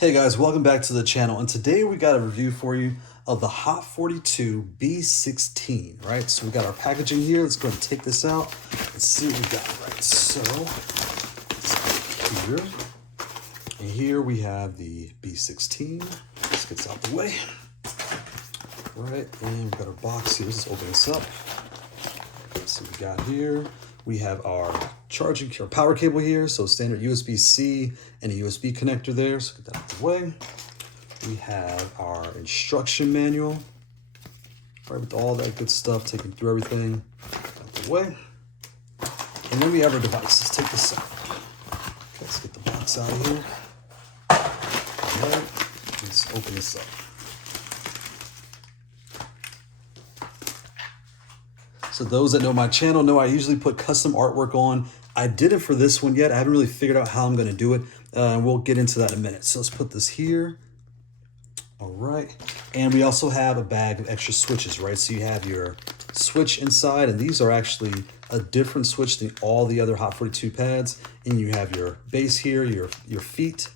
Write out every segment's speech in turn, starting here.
Hey guys, welcome back to the channel, and today we got a review for you of the Haute42 B16, right? So we got our packaging here. Let's go ahead and take this out and see what we got, right? So here, and here we have the B16. Let's get this out the way. All right, and we've got our box here. Let's open this up. So we got here, we have our charging, our power cable here. So standard USB-C and a USB connector there. So get that out of the way. We have our instruction manual, right, with all that good stuff, taking through everything out the way. And then we have our device. Let's take this out. Okay, let's get the box out of here. All right, let's open this up. So those that know my channel know I usually put custom artwork on. I didn't for this one yet. I haven't really figured out how I'm going to do it. We'll get into that in a minute. So let's put this here. All right. And we also have a bag of extra switches, right? So you have your switch inside, and these are actually a different switch than all the other Haute42 pads. And you have your base here, your feet,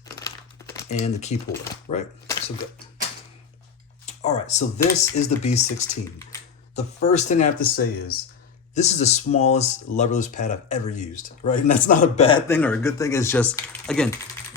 and the key puller, right? So good. All right, so this is the B16. The first thing I have to say is this is the smallest leverless pad I've ever used, right? And that's not a bad thing or a good thing. It's just, again,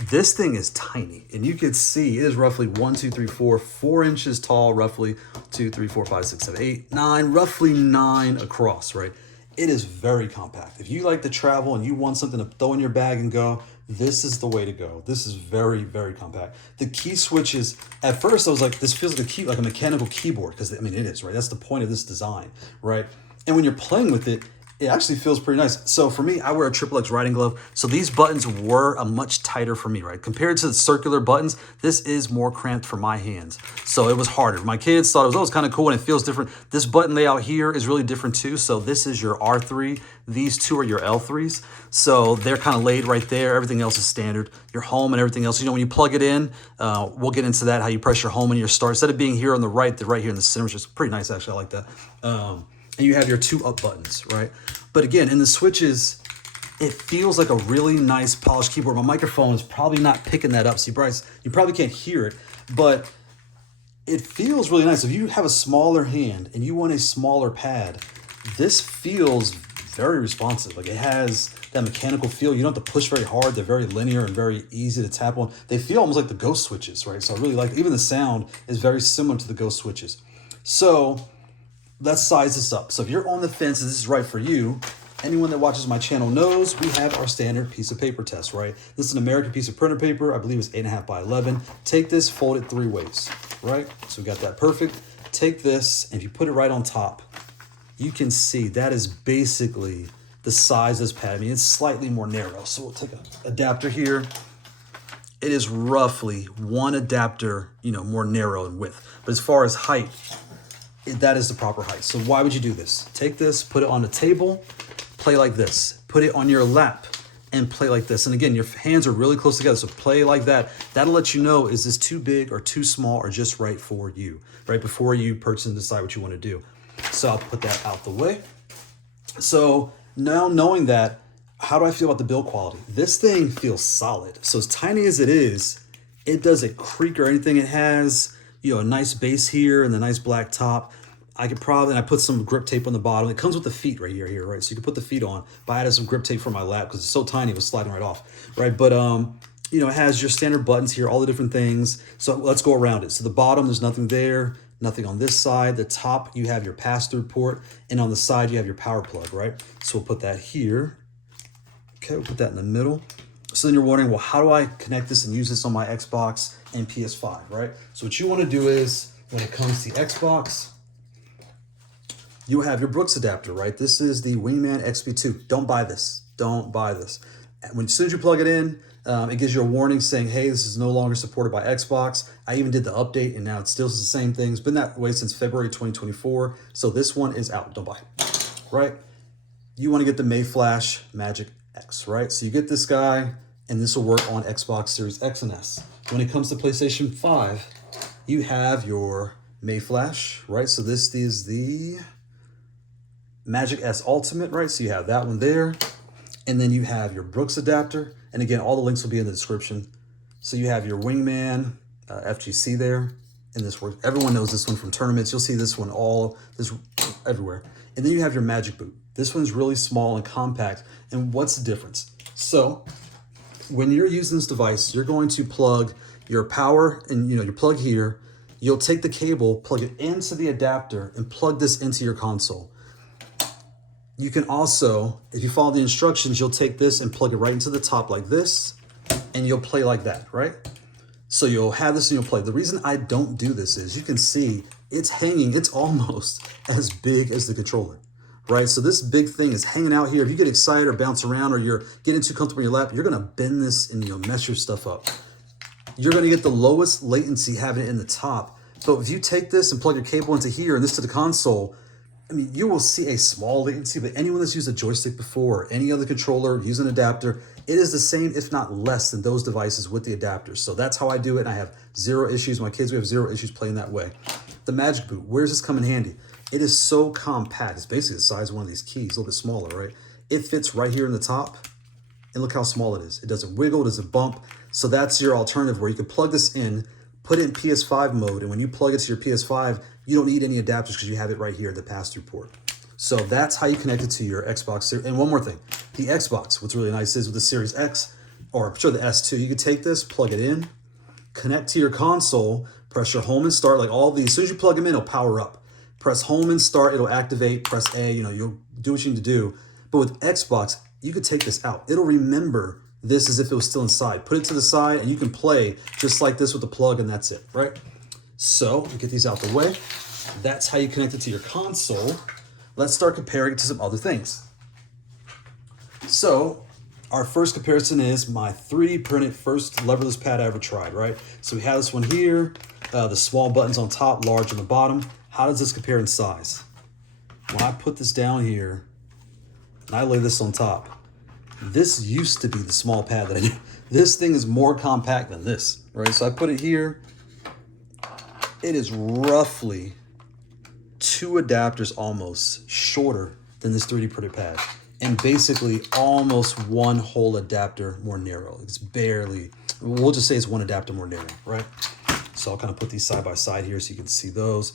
this thing is tiny, and you can see it is roughly 4 inches tall, roughly 2, 3, 4, 5, 6, 7, 8, 9, roughly 9 across, right? It is very compact. If you like to travel and you want something to throw in your bag and go, this is the way to go. This is very, very compact. The key switches, at first I was like, this feels like a mechanical keyboard, because I mean, it is, right? That's the point of this design, right? And when you're playing with it, it actually feels pretty nice. So for me, I wear a XXX riding glove. So these buttons were a much tighter for me, right? Compared to the circular buttons, this is more cramped for my hands. So it was harder. My kids thought it was kind of cool and it feels different. This button layout here is really different too. So this is your R3. These two are your L3s. So they're kind of laid right there. Everything else is standard. Your home and everything else. You know, when you plug it in, we'll get into that, how you press your home and your start. Instead of being here on the right, they're right here in the center, which is pretty nice, actually. I like that. And you have your 2 up buttons, right? But again, in the switches, it feels like a really nice polished keyboard. My microphone is probably not picking that up, so you probably can't hear it, but it feels really nice. If you have a smaller hand and you want a smaller pad, this feels very responsive. Like, it has that mechanical feel. You don't have to push very hard. They're very linear and very easy to tap on. They feel almost like the Ghost switches, right? So I really like, even the sound is very similar to the Ghost switches. So let's size this up. So if you're on the fence and this is right for you, anyone that watches my channel knows we have our standard piece of paper test, right? This is an American piece of printer paper. I believe it's 8.5 by 11. Take this, fold it 3 ways, right? So we got that perfect. Take this, and if you put it right on top, you can see that is basically the size of this pad. I mean, it's slightly more narrow. So we'll take an adapter here. It is roughly 1 adapter, more narrow in width. But as far as height, that is the proper height. So why would you do this? Take this, put it on the table, play like this. Put it on your lap and play like this. And again, your hands are really close together, so play like that. That'll let you know, is this too big or too small or just right for you, right? Before you purchase and decide what you want to do. So I'll put that out the way. So now, knowing that, how do I feel about the build quality? This thing feels solid. So as tiny as it is, it doesn't creak or anything. It has, a nice base here and the nice black top. I put some grip tape on the bottom. It comes with the feet right here, right? So you can put the feet on, but I added some grip tape for my lap because it's so tiny, it was sliding right off, right? But, it has your standard buttons here, all the different things. So let's go around it. So the bottom, there's nothing there, nothing on this side. The top, you have your pass-through port, and on the side, you have your power plug, right? So we'll put that here. Okay, we'll put that in the middle. So then you're wondering, well, how do I connect this and use this on my Xbox and PS5, right? So what you want to do is, when it comes to the Xbox, you have your Brooks adapter, right? This is the Wingman XP2. Don't buy this. Don't buy this. As soon as you plug it in, it gives you a warning saying, hey, this is no longer supported by Xbox. I even did the update, and now it still is the same thing. It's been that way since February 2024. So this one is out. Don't buy it, right? You want to get the Mayflash Magic X, right? So you get this guy, and this will work on Xbox Series X and S. When it comes to PlayStation 5, you have your Mayflash, right? So this is the Magic S Ultimate, right? So you have that one there. And then you have your Brooks adapter. And again, all the links will be in the description. So you have your Wingman FGC there. And this works. Everyone knows this one from tournaments. You'll see this one everywhere. And then you have your Magic Boot. This one's really small and compact. And what's the difference? So when you're using this device, you're going to plug your power and your plug here. You'll take the cable, plug it into the adapter, and plug this into your console. You can also, if you follow the instructions, you'll take this and plug it right into the top like this, and you'll play like that, right? So you'll have this and you'll play. The reason I don't do this is you can see it's hanging, it's almost as big as the controller, right? So this big thing is hanging out here. If you get excited or bounce around or you're getting too comfortable in your lap, you're gonna bend this and mess your stuff up. You're gonna get the lowest latency having it in the top. But if you take this and plug your cable into here and this to the console, I mean, you will see a small latency, but anyone that's used a joystick before, or any other controller, use an adapter, it is the same, if not less than those devices with the adapters. So that's how I do it, and I have zero issues. My kids, we have zero issues playing that way. The Magic Boot, where does this come in handy? It is so compact. It's basically the size of one of these keys, a little bit smaller, right? It fits right here in the top, and look how small it is. It doesn't wiggle, it doesn't bump. So that's your alternative where you can plug this in, put it in PS5 mode, and when you plug it to your PS5, you don't need any adapters because you have it right here, the pass-through port. So that's how you connect it to your Xbox. And one more thing, the Xbox, what's really nice is with the Series X, or I'm sure the S2, you can take this, plug it in, connect to your console, press your home and start, like all these. As soon as you plug them in, it'll power up. Press home and start, it'll activate, press A, you'll do what you need to do. But with Xbox, you could take this out. It'll remember this as if it was still inside. Put it to the side and you can play just like this with the plug and that's it, right? So get these out the way. That's how you connect it to your console. Let's start comparing it to some other things. So our first comparison is my 3D printed first leverless pad I ever tried, right? So we have this one here, the small buttons on top, large on the bottom. How does this compare in size? When I put this down here and I lay this on top, this used to be the small pad that I did. This thing is more compact than this, right? So I put it here. It is roughly 2 adapters almost shorter than this 3D printed pad. And basically almost one whole adapter more narrow. It's barely, we'll just say it's 1 adapter more narrow, right? So I'll kind of put these side by side here so you can see those.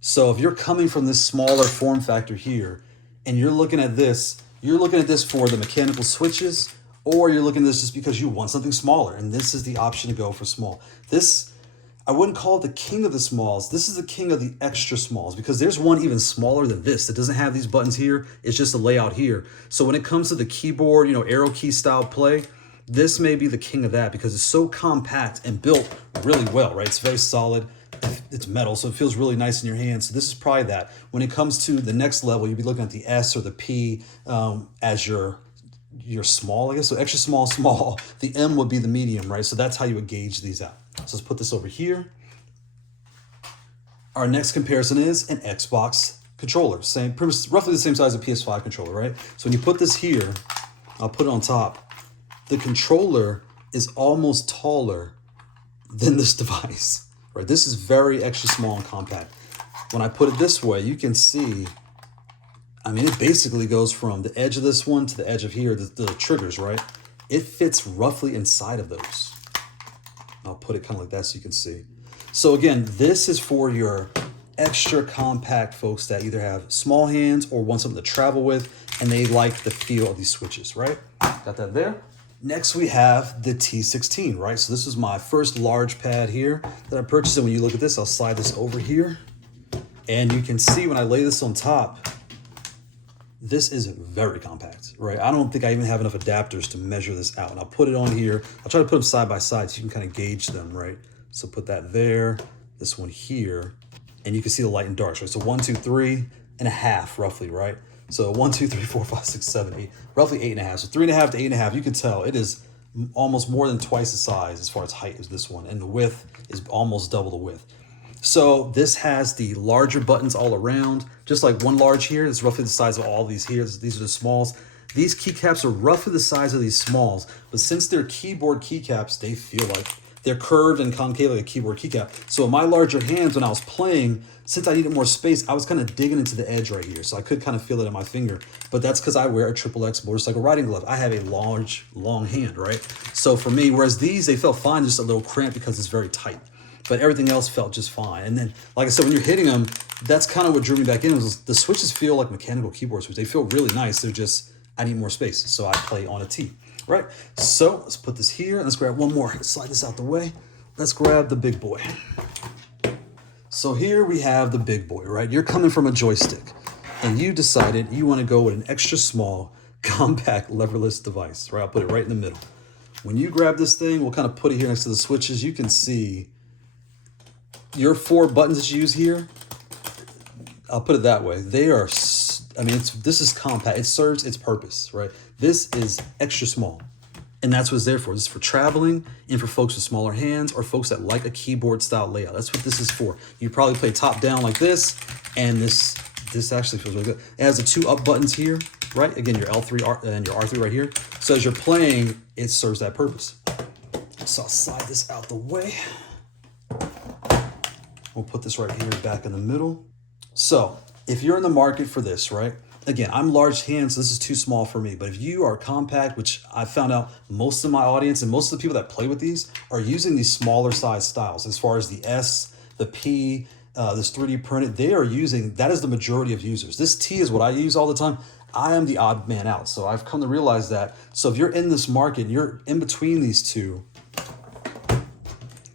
So if you're coming from this smaller form factor here and you're looking at this for the mechanical switches, or you're looking at this just because you want something smaller, and this is the option to go for small. This, I wouldn't call it the king of the smalls. This is the king of the extra smalls because there's one even smaller than this that doesn't have these buttons here. It's just a layout here. So when it comes to the keyboard, arrow key style play, this may be the king of that because it's so compact and built really well, right? It's very solid. It's metal, so it feels really nice in your hands. So this is probably that. When it comes to the next level, you'll be looking at the S or the P as your small, I guess. So extra small, small. The M would be the medium, right? So that's how you would gauge these out. So let's put this over here. Our next comparison is an Xbox controller. Roughly the same size as a PS5 controller, right? So when you put this here, I'll put it on top. The controller is almost taller than this device. Right, this is very extra small and compact. When I put it this way, you can see, I mean, it basically goes from the edge of this one to the edge of here, the triggers, right? It fits roughly inside of those. I'll put it kind of like that so you can see. So again, this is for your extra compact folks that either have small hands or want something to travel with, and they like the feel of these switches, right? Got that there? Next, we have the T16, right? So this is my first large pad here that I purchased. And when you look at this, I'll slide this over here. And you can see when I lay this on top, this is very compact, right? I don't think I even have enough adapters to measure this out. And I'll put it on here. I'll try to put them side by side so you can kind of gauge them, right? So put that there, this one here, and you can see the light and darks, right? So 1, 2, 3.5 roughly, right? So 1, 2, 3, 4, 5, 6, 7, 8, roughly 8.5. So 3.5 to 8.5, you can tell it is almost more than twice the size as far as height as this one. And the width is almost double the width. So this has the larger buttons all around, just like one large here. It's roughly the size of all these here. These are the smalls. These keycaps are roughly the size of these smalls, but since they're keyboard keycaps, they feel like they're curved and concave like a keyboard keycap. So in my larger hands, when I was playing, since I needed more space, I was kind of digging into the edge right here. So I could kind of feel it in my finger, but that's because I wear a XXX motorcycle riding glove. I have a large, long hand, right? So for me, whereas these, they felt fine, just a little cramped because it's very tight. But everything else felt just fine. And then, like I said, when you're hitting them, that's kind of what drew me back in. Was the switches feel like mechanical keyboard switches. They feel really nice. They're just, I need more space. So I play on a T, right? So let's put this here. Let's grab one more. Let's slide this out the way. Let's grab the big boy. So here we have the big boy, right? You're coming from a joystick and you decided you want to go with an extra small, compact, leverless device, right? I'll put it right in the middle. When you grab this thing, we'll kind of put it here next to the switches. You can see your 4 buttons that you use here, I'll put it that way. They are, I mean, this is compact. It serves its purpose, right? This is extra small. And that's what it's there for. This is for traveling and for folks with smaller hands or folks that like a keyboard style layout. That's what this is for. You probably play top down like this, and this actually feels really good. It has the 2 up buttons here, right? Again, your L3 and your R3 right here. So as you're playing, it serves that purpose. So I'll slide this out the way. We'll put this right here back in the middle. So if you're in the market for this, right? Again, I'm large hands, so this is too small for me. But if you are compact, which I found out most of my audience and most of the people that play with these are using these smaller size styles. As far as the S, the P, this 3D printed, they are using, that is the majority of users. This T is what I use all the time. I am the odd man out. So I've come to realize that. So if you're in this market, you're in between these two,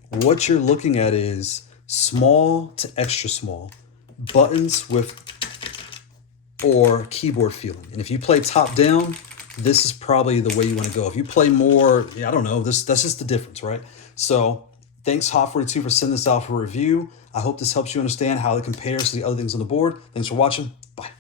what you're looking at is small to extra small buttons with or keyboard feeling. And if you play top down, this is probably the way you want to go. If you play more, I don't know, that's just the difference, right? So thanks Haute42 for sending this out for review. I hope this helps you understand how it compares to the other things on the board. Thanks for watching.